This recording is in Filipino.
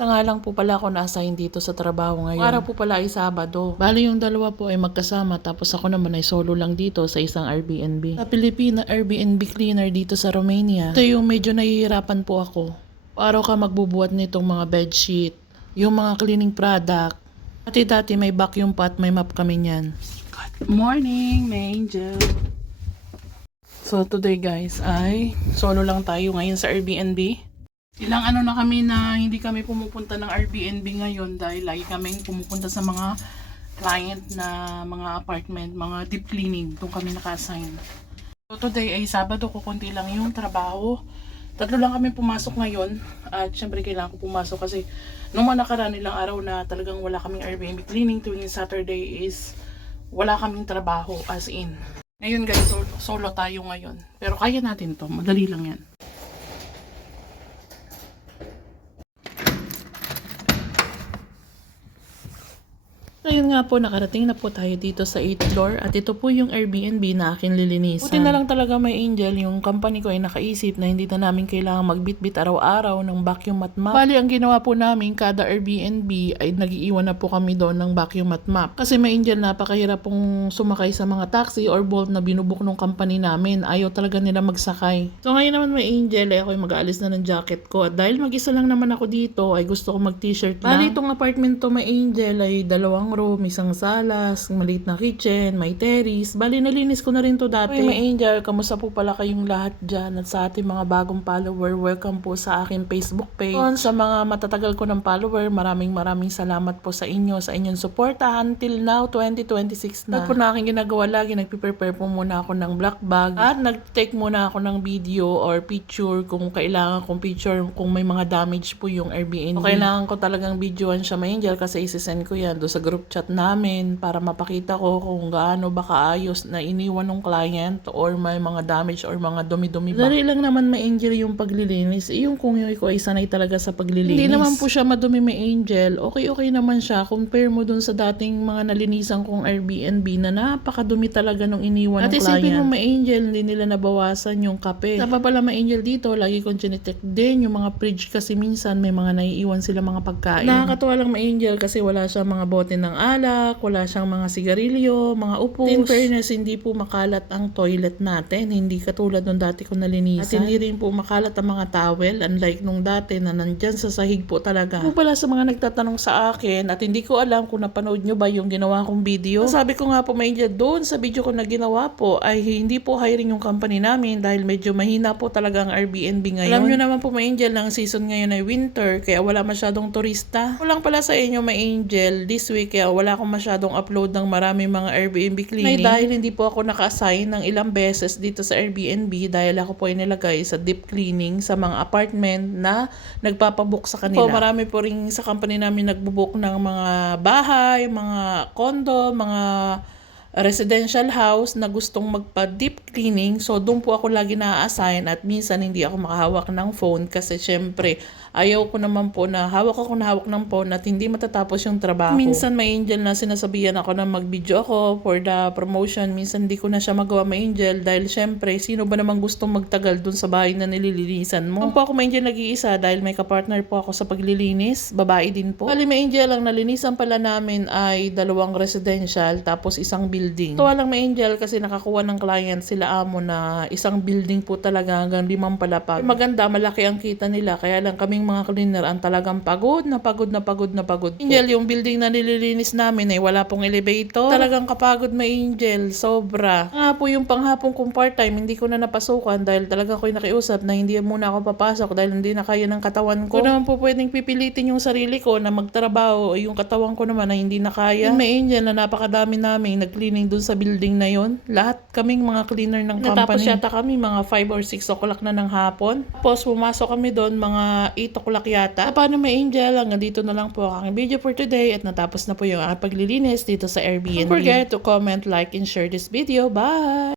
Sa nga lang po pala ako na-assign dito sa trabaho ngayon. Araw po pala ay Sabado. Bali yung dalawa po ay magkasama tapos ako naman ay solo lang dito sa isang Airbnb. Sa Pilipina, Airbnb cleaner dito sa Romania. Ito yung medyo nahihirapan po ako. Araw ka magbubuhat nitong mga bedsheet, yung mga cleaning product. Dati may vacuum pot, may map kami niyan. Good morning, my angel. So today guys ay solo lang tayo ngayon sa Airbnb. Ilang ano na kami na hindi kami pumupunta ng Airbnb ngayon dahil lagi kaming pumupunta sa mga client na mga apartment, mga deep cleaning. Doon kami naka-assign. So today ay Sabado, kukunti lang yung trabaho. 3 lang kami pumasok ngayon at syempre kailangan ko pumasok kasi nung mga nakaraan nilang araw na talagang wala kaming Airbnb cleaning, tuwing Saturday is wala kaming trabaho as in. Ngayon guys, solo tayo ngayon. Pero kaya natin to, madali lang yan. Ngayon nga po, nakarating na po tayo dito sa 8th floor at ito po yung Airbnb na akin lilinisan. Buti na lang talaga may angel, yung company ko ay nakaisip na hindi na namin kailangan magbitbit araw-araw ng vacuum mat map. Bali, ang ginawa po namin, kada Airbnb ay nag-iiwan na po kami doon ng vacuum mat map. Kasi may angel, napakahirap pong sumakay sa mga taxi or Bolt na binubuk ng company namin. Ayaw talaga nila magsakay. So ngayon naman may angel, ako ay mag-aalis na ng jacket ko. At dahil mag-isa lang naman ako dito, ay gusto ko mag-t-shirt lang. Bali, itong apartment to may angel ay 2 room, isang salas, maliit na kitchen, may terrace. Bali, nalinis ko na rin to dati. May angel, kamusta po pala kayong lahat dyan? At sa ating mga bagong follower, welcome po sa aking Facebook page. Sa mga matatagal ko ng follower, maraming salamat po sa inyo, sa inyong suporta until now, 2026 na. At po na aking ginagawa lagi, nagpiprepare po muna ako ng black bag at nag-take muna ako ng video or picture kung kailangan kong picture, kung may mga damage po yung Airbnb. So, kailangan ko talagang videoan siya, may angel, kasi isisend ko yan doon sa group chat namin para mapakita ko kung gaano ba kaayos na iniwan ng client or may mga damage or mga dumi-dumi ba. Dali lang naman may angel yung paglilinis. Yung kung yung ko ay sanay talaga sa paglilinis. Hindi naman po siya madumi may angel. Okay naman siya. Compare mo dun sa dating mga nalinisan kong Airbnb na napakadumi talaga nung iniwan ng client. At isipin mo may angel, hindi nila nabawasan yung kape. Tapa pala may angel dito, lagi kong chinecheck din yung mga fridge kasi minsan may mga naiiwan sila mga pagkain. Nakakatuwa lang may angel kasi wala siya mga bote ng alak, wala siyang mga sigarilyo, mga upos. In fairness, hindi po makalat ang toilet natin. Hindi katulad nung dati ko nalinisan. At hindi rin po makalat ang mga towel, unlike nung dati na nandyan sa sahig po talaga. Po pala sa mga nagtatanong sa akin at hindi ko alam kung napanood nyo ba yung ginawa kong video. Sabi ko nga po may angel, doon sa video ko na ginawa po ay hindi po hiring yung company namin dahil medyo mahina po talaga ang Airbnb ngayon. Alam nyo naman po may angel, ang season ngayon ay winter kaya wala masyadong turista. Walang pala sa inyo may angel, this week kaya wala akong masyadong upload ng maraming mga Airbnb cleaning. Dahil hindi po ako naka-assign ng ilang beses dito sa Airbnb dahil ako po ay nilagay sa deep cleaning sa mga apartment na nagpapabook sa kanila. Po, marami po rin sa company namin nagbubook ng mga bahay, mga condo, mga residential house na gustong magpa-deep cleaning. So, doon po ako lagi na-assign at minsan hindi ako makahawak ng phone kasi syempre, ayaw ko naman po na hawak ng phone at hindi matatapos yung trabaho. Minsan may angel na sinasabihan ako na mag-video ako for the promotion. Minsan hindi ko na siya magawa may angel dahil syempre, sino ba namang gustong magtagal doon sa bahay na nililinisan mo? Kung po ako may angel nag-iisa dahil may kapartner po ako sa paglilinis, babae din po. Bali may angel, ang nalinisan pala namin ay 2 residential tapos isang building. Tuwa lang may angel kasi nakakuha ng client sila amo na isang building po talaga hanggang 5 palapag. Maganda, malaki ang kita nila kaya lang kaming mga cleaner ang talagang pagod. Angel, yung building na nililinis namin ay wala pong elevator. Talagang kapagod may angel, sobra. Nga po yung panghapon kong part-time hindi ko na napasukan dahil talaga ako'y nakiusap na hindi muna ako papasok dahil hindi na kaya ng katawan ko. Kung naman po pwedeng pipilitin yung sarili ko na magtrabaho yung katawan ko naman na hindi na kaya. Yung may angel na napakadami namin nag-cleaning dun sa building na yon. Lahat kaming mga cleaner ng company. Natapos yata kami mga 5 or 6 o'clock na ng hapon. Tapos pumasok kami doon mga 8 o'clock yata. Paano may angel? Hanggang dito na lang po ang aking video for today at natapos na po yung aking paglilinis dito sa Airbnb. Don't forget to comment, like, and share this video. Bye!